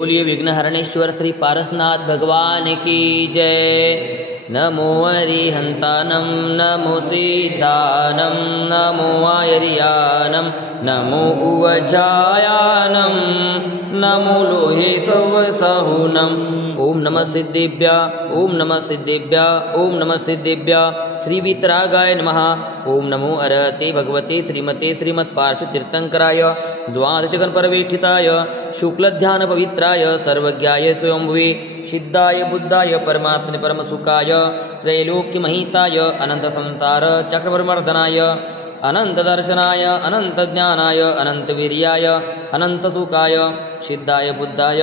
बोलिए विघ्नहरणेश्वर श्री पारसनाथ भगवान की जय। नमो अरिहंतानं नमो सीतानं नमो आयर्यानं नमो उवजायानं नमो लोहे सवसाहुनं। ओम नमः सिद्धेभ्य ओम नमः सिद्धेभ्य ओम नमः सिद्धेभ्य श्री वीतरागाय नमः। ओम नमो अरहते भगवते श्रीमते श्रीमत्पार्श्वतीर्थंकराय द्वादशगणपरवेष्ठिताय शुक्लध्यान पवित्राय सर्वज्ञाय स्वयंभुवे सिद्धाय बुद्धाय परमात्मने परमसुखाय त्रैलोक्यमहिताय अनंत संसार चक्रवर्मर्दनाय अनंत दर्शनाय अनंत ज्ञानाय अनंत वीर्याय अनंत सुखाय सिद्धाय बुद्धाय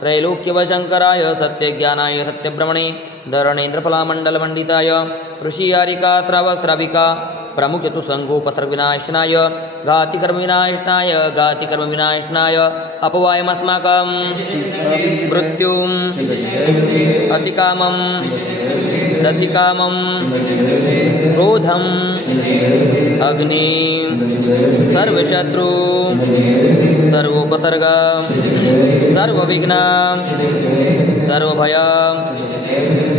त्रैलोक्यवशंकराय सत्यज्ञानाय सत्यब्रह्मणे धरणेन्द्रफलामण्डलमण्डिताय ऋषियारिका श्रावक श्राविका प्रमुख चतुसंगोपसर्गविनाशनाय घातिकर्मविनाशनाय घातिकर्मविनाशनाय अपवायमस्माकं मृत्युं अतिकामं प्रतिकामं क्रोधं अग्नि सर्वशत्रु सर्वोपसर्ग सर्वविघ्न सर्वभय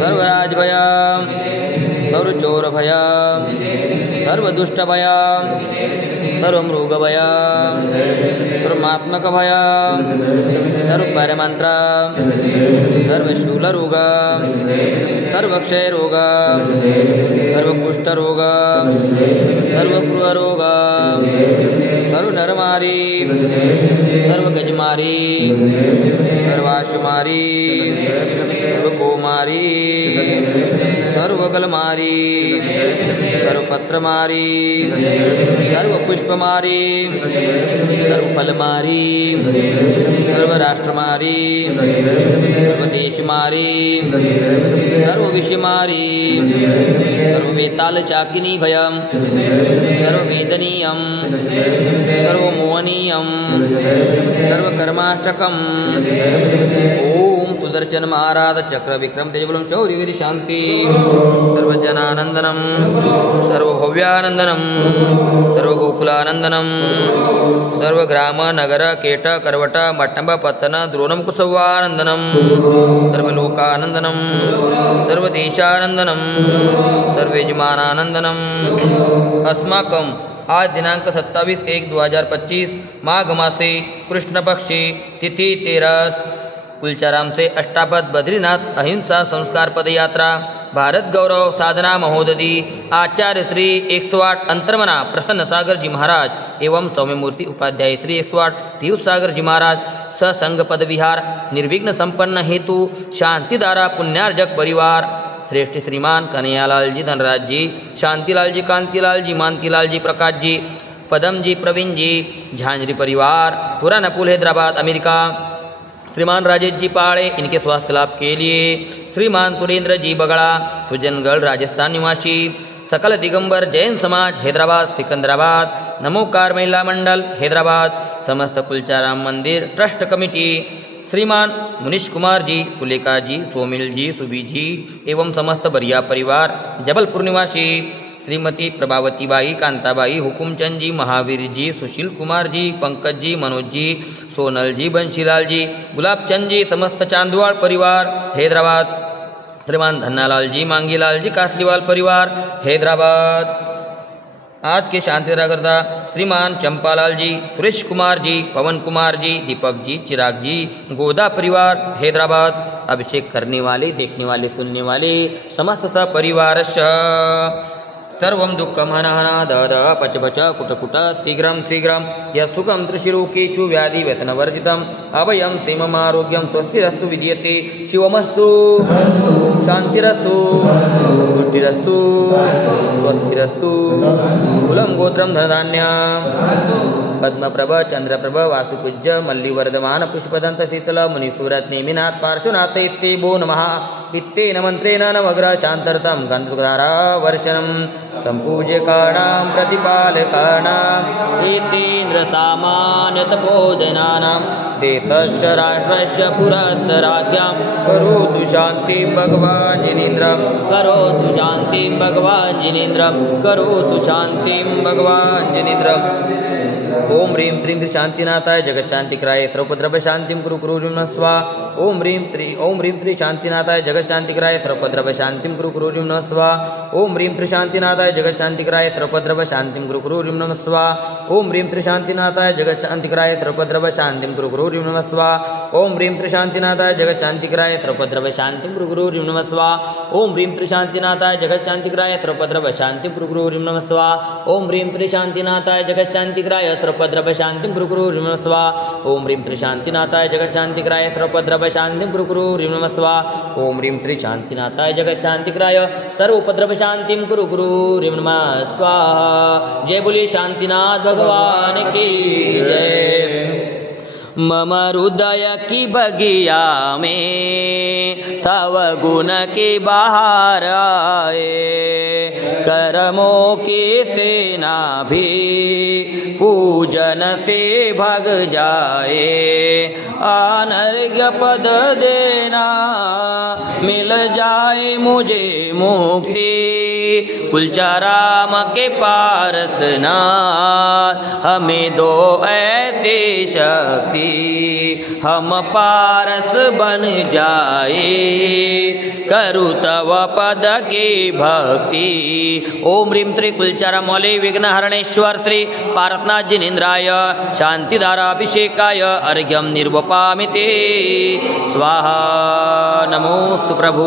सर्वराजभय सर्वचोरभय सर्वदुष्टभय सर्वमृगभय सर्वमात्मकभय सर्वपरमंत्र सर्वशूलरोग सर्वक्षयरोग सर्वकुष्ठरोग सर्वगृहरोग सर्वनरमारी सर्वगजमारी सर्वाशुमारी सर्वकोमारी सर्वगलमारी सर्वपत्रमारी सर्वपुष्पमारी सर्वफलमारी सर्वराष्ट्रमारी सर्वदेशमारी सर्वविषयमारी सर्ववेतालचाकिनी भयं सर्ववेदनीयं सर्वमोहनीयं सर्वकर्माष्टकम्। ओम सुदर्शन महाराज चक्र विक्रम तेजबलं शौर्य वीर शांति सर्वजनानंदनं सर्वभव्यानंदनं सर्वगोकुलानंदनं सर्वग्राम नगर केट करवट मट्टंब पत्तन द्रोणं कुसवानंदनं सर्वलोकानंदनं सर्वदेशानंदनं सर्वयजमानानंदनं। अस्माकं आज दिनांक 27/1/2025 माघ मासे कृष्ण पक्षी तिथि 13 कुलचाराम से अष्टापद बद्रीनाथ अहिंसा संस्कार पदयात्रा भारत गौरव साधना महोदधी आचार्य श्री 108 अंतर्मना प्रसन्न सागर जी महाराज एवं सौम्यमूर्ति उपाध्याय श्री 108 पीयूष सागर जी महाराज ससंग पद विहार निर्विघ्न संपन्न हेतु शांतिदारा पुण्यार्जक परिवार श्रेष्ठ श्रीमान कन्हैयालाल जी धनराज जी शांतिलाल जी कांतिलाल जी मानतीलाल जी प्रकाश जी पदम जी प्रवीण जी झांझरी परिवार पुराना पुल हैदराबाद अमेरिका श्रीमान राजेश जी पाड़े इनके स्वास्थ्य लाभ के लिए श्रीमान सुरेंद्र जी बगड़ा सुजनगढ़ राजस्थान निवासी सकल दिगंबर जैन समाज हैदराबाद सिकंदराबाद नमोकार महिला मंडल हैदराबाद समस्त कुलचाराम मंदिर ट्रस्ट कमिटी श्रीमान मुनीश कुमार जी सुलेखा जी सोमिल जी सुबी जी एवं समस्त बरिया परिवार जबलपुर निवासी श्रीमती प्रभावती बाई कांताबाई हुकुमचंद जी महावीर जी सुशील कुमार जी पंकज जी मनोज जी सोनल जी बंशीलाल जी गुलाबचंद जी समस्त चांदवाड़ परिवार हैदराबाद श्रीमान धन्नालाल जी मांगीलाल जी कासलीवाल परिवार हैदराबाद। आज के शांति करता श्रीमान चंपालाल जी सुरेश कुमार जी पवन कुमार जी दीपक जी चिराग जी गोदा परिवार हैदराबाद। अभिषेक करने वाले देखने वाले सुनने वाले समस्त परिवार सर्वं दुःखं हनहन दद पच पच कुट कुट शीघ्रं शीघ्रं यस्सुखं त्रिशिरोकेषु व्याधिव्यसनवर्जितम् अभयं क्षेममारोग्यं स्वस्तिरस्तु विद्यते शिवमस्तु शान्तिरस्तु पुष्टिरस्तु स्वस्तिरस्तु कुलं गोत्रं धनधान्यम् पद्मप्रभ चंद्रप्रभ वासुपूज्य मल्लिवर्धमान पुष्पदंत शीतल मुनिसुरत नेमिनाथ पार्श्वनाथ इत्येभो नमः। इत्येन मंत्रेण नवग्रह शांतर्तं गन्धधारा वर्षणं सम्पूज्यकाणां प्रतिपालकानाम् एतेन्द्र सामान्य तपोधनानां देशस्य राष्ट्रस्य पुरस्य राज्ञां करोतु शान्तिं भगवान् जिनेन्द्रं करोतु शान्तिं भगवान् जिनेन्द्रं करोतु शान्तिं भगवान् जिनेन्द्रम्। ओम ह्रीं श्रीं शांतिनाथाय जगशांतिकराय सर्वोपद्रव शांतिं कुरु कुरु ह्रीं नमः स्वाहा ओम ह्रीं श्री शांतिनाथाय जगशांतिकराय सर्वोपद्रव शांतिं कुरु कुरु ह्रीं नमः स्वाहा ओम ह्रीं श्री शांतिनाथाय जगशांतिकराय सर्वोपद्रव शांतिं कुरु कुरु ह्रीं नमः स्वाहा ओम ह्रीं श्री शांतिनाथाय जगशांतिकराय सर्वोपद्रव शांतिं कुरु कुरु ह्रीं नमः स्वाहा ओम ह्रीं श्री शांतिनाथाय जगशांतिकराय सर्वोपद्रव शांतिं कुरु कुरु ह्रीं नमः स्वाहा ओम ह्रीं श्री शांतिनाथाय जगशांतिकराय सर्वोपद्रव शांतिं कुरु कुरु ह्रीं नमः स्वाहा ओम ह्रीं श्री शांतिनाथाय जगशांतिकराय सर्वोपद्रव शांतिं कुरु कुरु ह्रीं नमः स्वाहा ओम ह्रीं श्री शांतिनाथाय जगशांतिकराय सर्वोपद्रव शांतिं कुरु कुरु ह्रीं नमः स्वाहा ओम ह्रीं श्री शांतिनाथाय जगशांतिकराय सर्वोपद्रव शांतिं कुरु कुरु ह्रीं नमः स्वाहा। जय बोलिए शांतिनाथ भगवान की जय। मम हृदय की बगिया में तव गुण के बहार आए कर्मों की सेना भी पूजन से भग जाए अनर्घ्य पद देना मिल जाए मुझे मुक्ति कुलचाराम के पारसनाथ हमें दो ऐसी शक्ति हम पारस बन जाए करु तव पद की भक्ति। ओम ह्रीं श्री कुलचारामौली विघ्नहरणेश्वर श्री पारसनाथ जिनेन्द्राय शांतिधाराभिषेकाय अर्घ्यं निर्वपामि ते स्वाहा। नमोस्तु प्रभु।